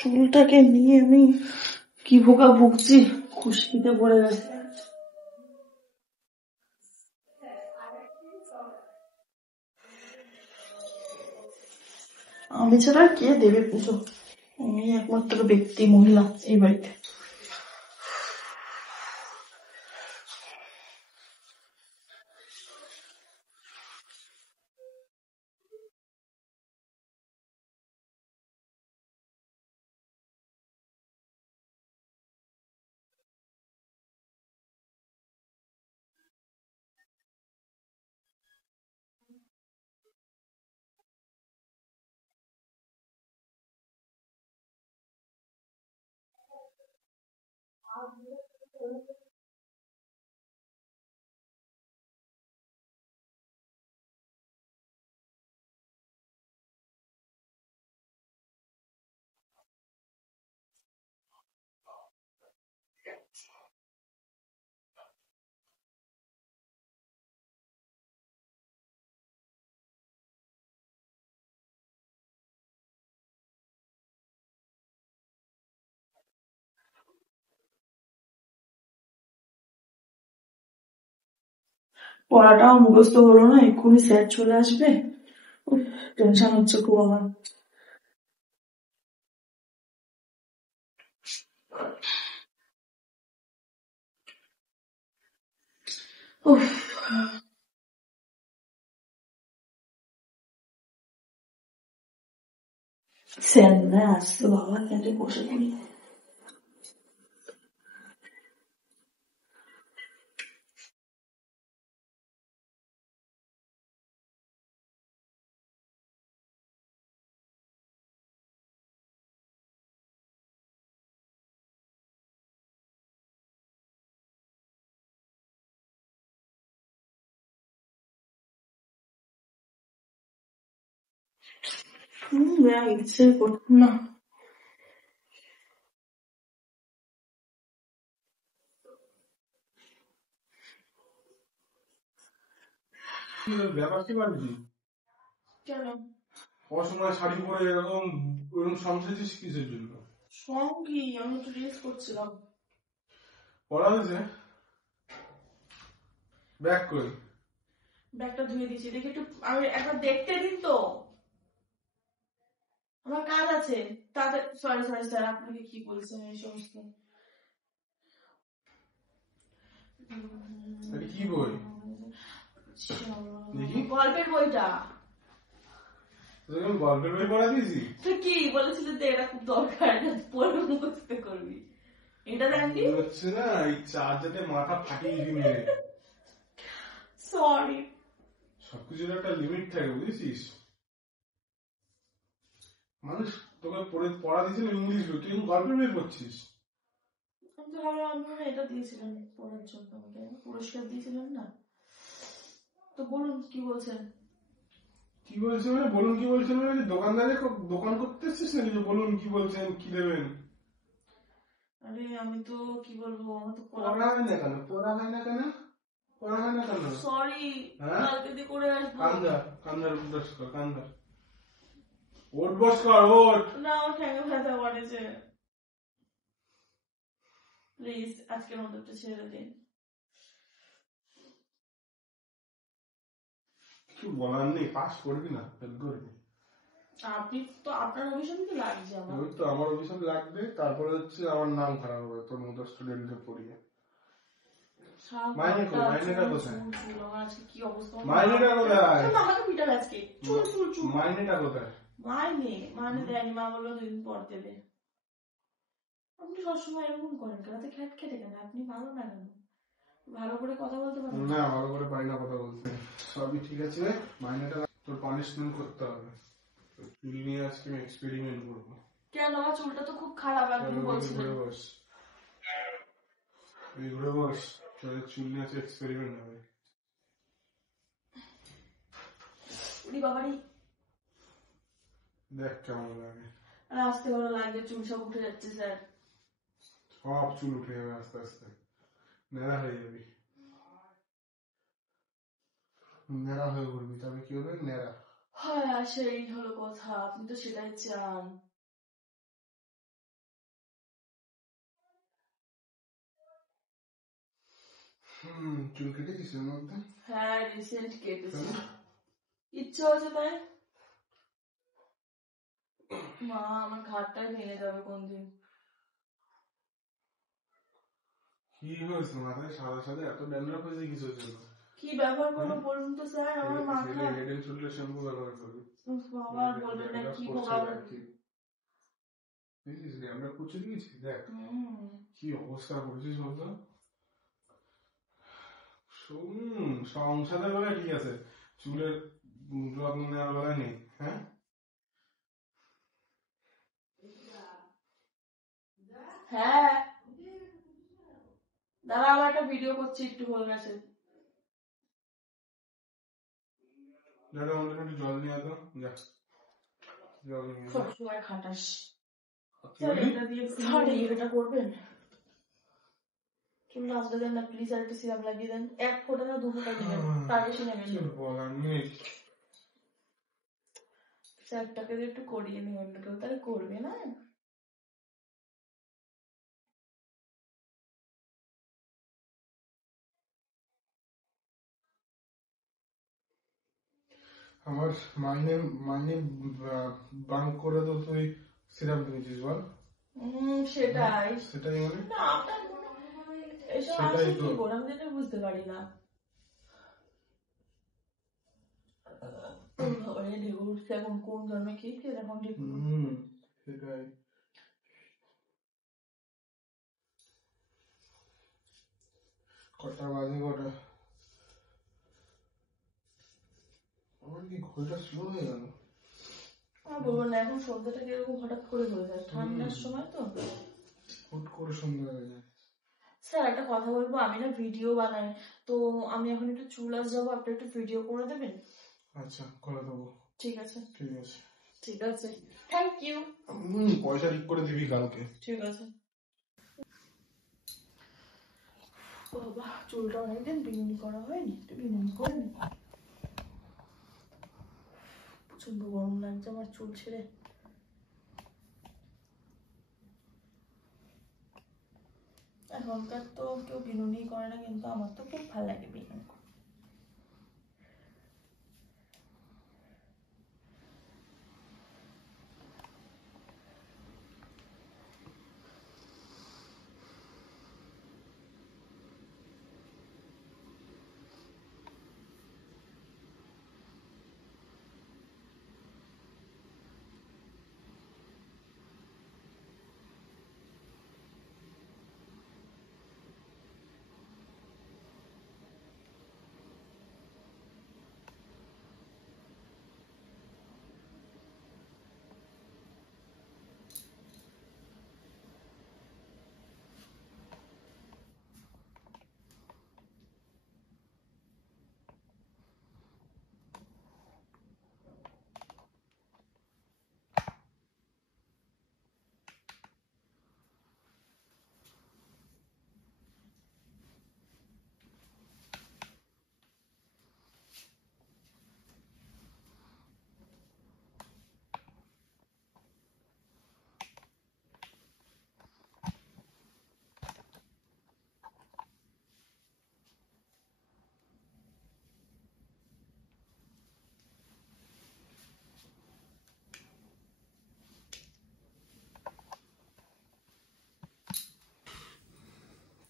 চুলটাকে নিয়ে আমি কি ভোগা ভুগছি, খুশকিতে পড়ে গেছে। আমি ছাড়া কে দেবে পুজো? আমি একমাত্র ব্যক্তি, মহিলা এই বাড়িতে। পড়াটাও মুখস্থ হলো না, এক্ষুনি স্যার চলে আসবে। টেনশন হচ্ছে খুব আমার। উফ, স্যার না আসছে, বাবা ক্যাটে বসে পড়ি। ইচ্ছে করছে না। ব্যাপার কি পারবি? কেন অসময় শাড়ি পরে এরকম সামসেছিস কিসের জন্য? সঙ্গী, আমি তো রিলস করছিলাম। পড়া হয়েছে? ব্যাগ কই? ব্যাগটা ধুয়ে দিয়েছি, দেখি একটু আমি একবার দেখতে দিন তো, আমার কাজ আছে। তাদের সরি সরি স্যার, আপনাকে কি বলছেন এই সমস্ত? এটা কি বই? দেখি গল্পের বইটা। তোকে আমি গল্পের বই পড়া দিয়েছি? তুই কি বলেছিল যে এটা খুব দরকার, এটা পড়ে মুখস্থ করবি। এটা দেখবি হচ্ছে না, এই চার্জারে মাথা ফাটিয়ে দিবি মেরে। সরি। সবকিছুর একটা লিমিট থাকে, বুঝেছিস? মানুষ তোকে পড়া দিয়েছিল ইংলিশ বই, তুই গল্পের বই পড়ছিস। আমি তো ভাবলাম আপনারা এটা দিয়েছিলেন পড়ার জন্য, আমাকে পুরস্কার দিয়েছিলেন না তো। বলুন কি বলছেন? কি বলছে মানে? বলুন কি বলছেন মানে? দোকানদারে দোকান করতে এসছিস নাকি যে বলুন কি বলছেন, কি দেবেন? আরে আমি তো কি বলবো, আমার তো পড়া হয় না কেন? পড়া হয় না কেন? পড়া হয় না কেন? সরি, কালকে দিয়ে করে আসবো। কান্দার উঠবস কর, কান্দার উঠবস কর, ওঠ। না, আমার ঠ্যাঙে ব্যথা করেছে, প্লিজ আজকের মতো একটু ছেড়ে দিন। কিছু বলার নেই, পাস করবি না, ফেল করবি। আপনি তো, আপনার অভিশাপ কি লাগছে আমার? ওই তো আমার অভিশাপ লাগবে, তারপরে হচ্ছে আমার নাম খারাপ হবে তোর মতো স্টুডেন্টকে পড়িয়ে। মাইনেটা কোথায়? কি অবস্থা, মাইনেটা কোথায়? আমাকে পিটার আজকে। চুল চুল চুল। মাইনেটা কোথায়? মাইনে দেয়নি, মা বললো 2 দিন পর দেবে। আপনি সবসময় এরকম করেন কেন? খ্যাট খেটে কেন? আপনি ভালো না কেন? ভালো করে কথা বলতে পারেন না? ভালো করে পারি না কথা বলতে। সবই ঠিক আছে, মাইনেটা তোর পানিশমেন্ট করতে হবে। চুল নিয়ে আজকে আমি এক্সপেরিমেন্ট করবো। কেন? আমার চুলটা তো খুব খারাপ, আপনি বলছিলেন। ঘুরে বস, তোদের চুল নিয়ে আজকে এক্সপেরিমেন্ট হবে। বাবারি, দেখ কেমন লাগে। আসতে ভালো লাগে, চুল সব উঠে যাচ্ছে স্যার। সব চুল উঠে যাবে আস্তে আস্তে, নেড়া হয়ে যাবি। নেড়া হয়ে ঘুরবি, তবে কি হবে? নেড়া। হ্যাঁ, সেই হলো কথা, আপনি তো সেটাই চান। চুল কেটেছিস এর মধ্যে? হ্যাঁ রিসেন্ট কেটেছি, ইচ্ছে হচ্ছে তাই। মা আমার ঘাটটাই ভেঙে যাবে কোনদিন। কি হয়েছে মাথায় সাদা সাদা এত ড্যান্ড্রাফ হয়েছে কিসের জন্য? কি ব্যবহার করবো বলুন তো স্যার, আমার মাথা। হেড এন্ড শোল্ডার শ্যাম্পু ব্যবহার করবি। বাবা বলবেন না, কি বোকা ড্যান্ড্রাফ করছে দিয়েছি দেখ কি অবস্থা করেছিস বলতো। সংসারের বেলায় ঠিক আছে, চুলের যত্ন নেওয়ার বেলায় নেই। হ্যাঁ হ্যাঁ দাঁড়া, আমার একটা ভিডিও করছি, একটু হয়ে গেছে। দাদা আমাদের একটু জল নিয়ে আসো, যা জল নিয়ে আসো। সবসময় খাটাস। এটা দিয়ে এটা করবেন, চুলটা আসতে দেন না প্লিজ, আর একটা সিরাম লাগিয়ে দেন, 1 ফোঁটা না 2 ফোঁটা দিবেন, তার বেশি নেবেন না। বলার নেই, স্যারটাকে দিয়ে একটু করিয়ে নিই, অন্য কেউ তাহলে করবে না। আমার মাইনে মাইনে বাঙ্ক করে তো তুই সিরাপ দিয়েছিস বল। সেটাই সেটাই মানে না, আপনার এসব সেটাই আছে তো। কি করে আমি যেটা বুঝতে পারি না। ঢেউ উঠছে এখন, কোন জন্মে কি এখন ঠিক। সেটাই। কটা বাজে কটা? আমার কি ঘড়িটা স্লো হয়ে গেল? বলবো না, এখন সন্ধ্যাটা কিরকম হঠাৎ করে হয়ে যায়, ঠান্ডার সময় তো হুট করে সন্ধ্যা হয়ে যায়। স্যার একটা কথা বলবো, আমি না ভিডিও বানাই, তো আমি এখন একটু চুল আস যাবো, আপনি একটু ভিডিও করে দেবেন? আচ্ছা করে দেবো। ঠিক আছে ঠিক আছে ঠিক আছে, থ্যাংক ইউ। পয়সা ঠিক করে দিবি কালকে। ঠিক আছে। বাবা চুলটা অনেকদিন বিনুনি করা হয়নি, একটু বিনুনি করে নি। প্রচন্ড গরম লাগছে আমার চুল ছেড়ে। এখনকার তো কেউ বিনুনি করে না, কিন্তু আমার তো খুব ভালো লাগে বিনুনি।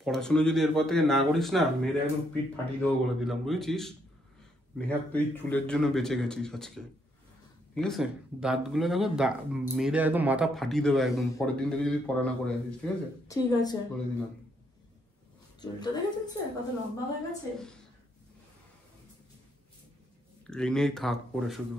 পড়াশোনা যদি এরপর থেকে না করিস না, মেরে একদম পিঠ ফাটিয়ে দেবো বলে দিলাম, বুঝেছিস? নেহাত তুই চুলের জন্য বেঁচে গেছিস আজকে, ঠিক আছে? দাঁতগুলো দেখো, মেরে একদম মাথা ফাটিয়ে দেবো একদম, পরের দিন থেকে যদি পড়া না করে আসিস, ঠিক আছে? ঠিক আছে, বলে দিলাম। চুলটা দেখেছেন স্যার কত লম্বা হয়ে গেছে। এই নিয়েই থাক পরে শুধু।